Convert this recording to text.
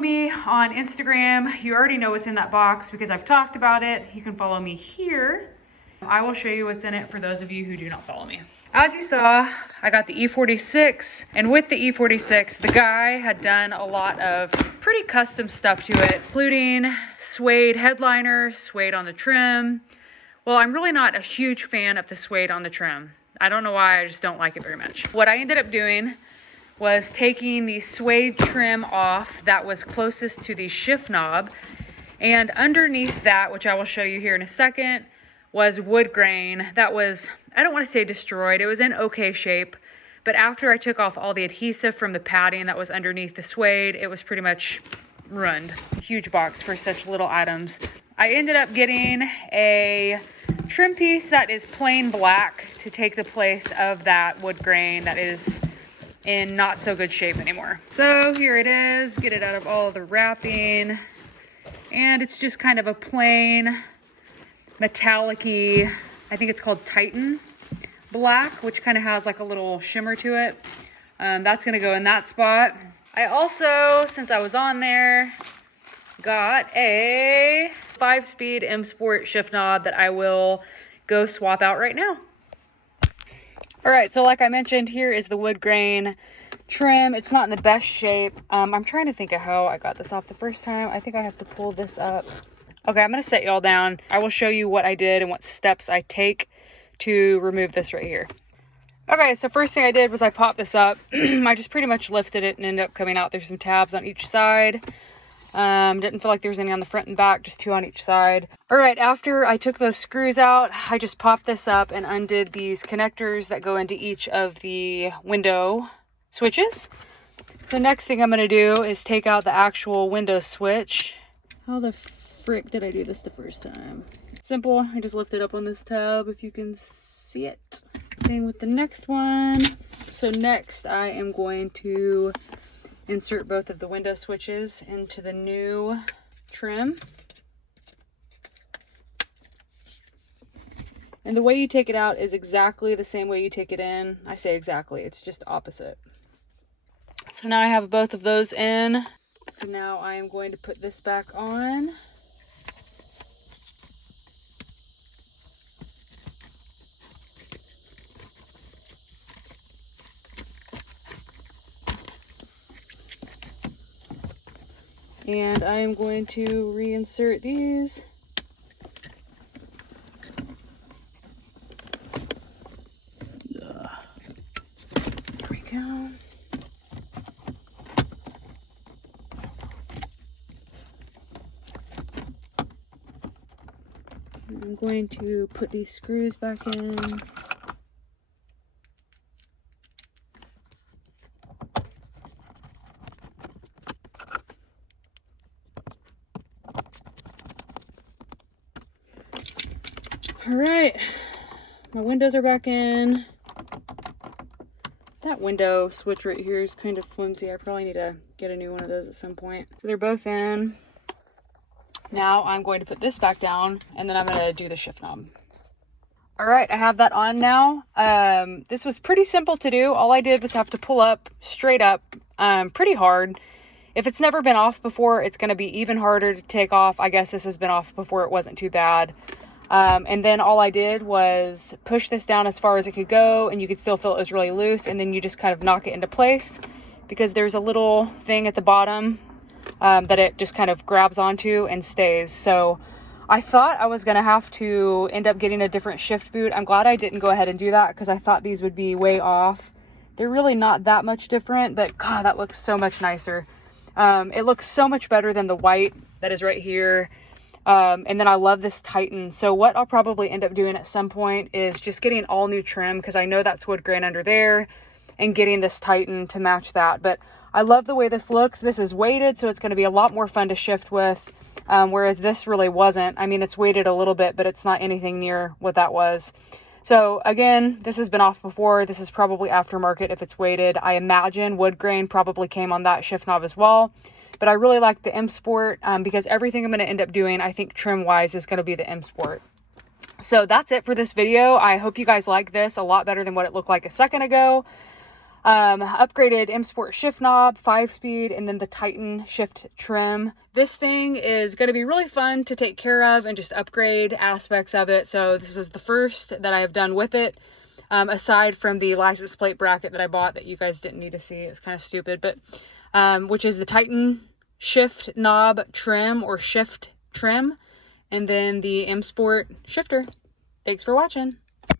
me on Instagram, you already know what's in that box because I've talked about it. You can follow me here. I will show you what's in it for those of you who do not follow me. As you saw, I got the E46, and with the E46, the guy had done a lot of pretty custom stuff to it, including suede headliner, suede on the trim. Well, I'm really not a huge fan of the suede on the trim. I don't know why, I just don't like it very much. What I ended up doing was taking the suede trim off that was closest to the shift knob, and underneath that, which I will show you here in a second, was wood grain that was, I don't want to say destroyed, it was in okay shape, but after I took off all the adhesive from the padding that was underneath the suede, it was pretty much ruined. Huge box for such little items. I ended up getting a trim piece that is plain black to take the place of that wood grain that is in not so good shape anymore. So here it is, get it out of all of the wrapping, and it's just kind of a plain metallic-y, I think it's called Titan black, which kind of has like a little shimmer to it. That's gonna go in that spot. I also, since I was on there, got a 5-speed M Sport shift knob that I will go swap out right now. All right, so like I mentioned, here is the wood grain trim. It's not in the best shape. I'm trying to think of how I got this off the first time. I think I have to pull this up. Okay, I'm gonna set y'all down. I will show you what I did and what steps I take to remove this right here. Okay, so first thing I did was I popped this up. I just pretty much lifted it and ended up coming out. There's some tabs on each side. Didn't feel like there was any on the front and back, just 2 on each side. All right, after I took those screws out, I just popped this up and undid these connectors that go into each of the window switches. So next thing I'm gonna do is take out the actual window switch. How the frick did I do this the first time? Simple, I just lift it up on this tab if you can see it. Same with the next one. So next I am going to insert both of the window switches into the new trim. And the way you take it out is exactly the same way you take it in. I say exactly, it's just opposite. So now I have both of those in. So now I am going to put this back on. And I am going to reinsert these. There we go. I'm going to put these screws back in. All right, my windows are back in. That window switch right here is kind of flimsy. I probably need to get a new one of those at some point. So they're both in. Now I'm going to put this back down and then I'm gonna do the shift knob. All right, I have that on now. This was pretty simple to do. All I did was have to pull up straight up pretty hard. If it's never been off before, it's gonna be even harder to take off. I guess this has been off before, it wasn't too bad. And then all I did was push this down as far as it could go, and you could still feel it was really loose, and then you just kind of knock it into place because there's a little thing at the bottom that it just kind of grabs onto and stays. So I thought I was gonna have to end up getting a different shift boot. I'm glad I didn't go ahead and do that because I thought these would be way off. They're really not that much different, but God, that looks so much nicer. It looks so much better than the white that is right here. And then I love this Titan. So what I'll probably end up doing at some point is just getting all new trim, because I know that's wood grain under there, and getting this Titan to match that. But I love the way this looks. This is weighted, so it's going to be a lot more fun to shift with, whereas this really wasn't. I mean, it's weighted a little bit, but it's not anything near what that was. So again, this has been off before. This is probably aftermarket if it's weighted. I imagine wood grain probably came on that shift knob as well. But I really like the M Sport because everything I'm going to end up doing, I think trim-wise, is going to be the M Sport. So that's it for this video. I hope you guys like this a lot better than what it looked like a second ago. Upgraded M Sport shift knob, 5-speed, and then the Titan shift trim. This thing is going to be really fun to take care of and just upgrade aspects of it. So this is the first that I have done with it, aside from the license plate bracket that I bought that you guys didn't need to see. It's kind of stupid, but which is the Titan shift knob trim or shift trim, and then the M Sport shifter. Thanks for watching.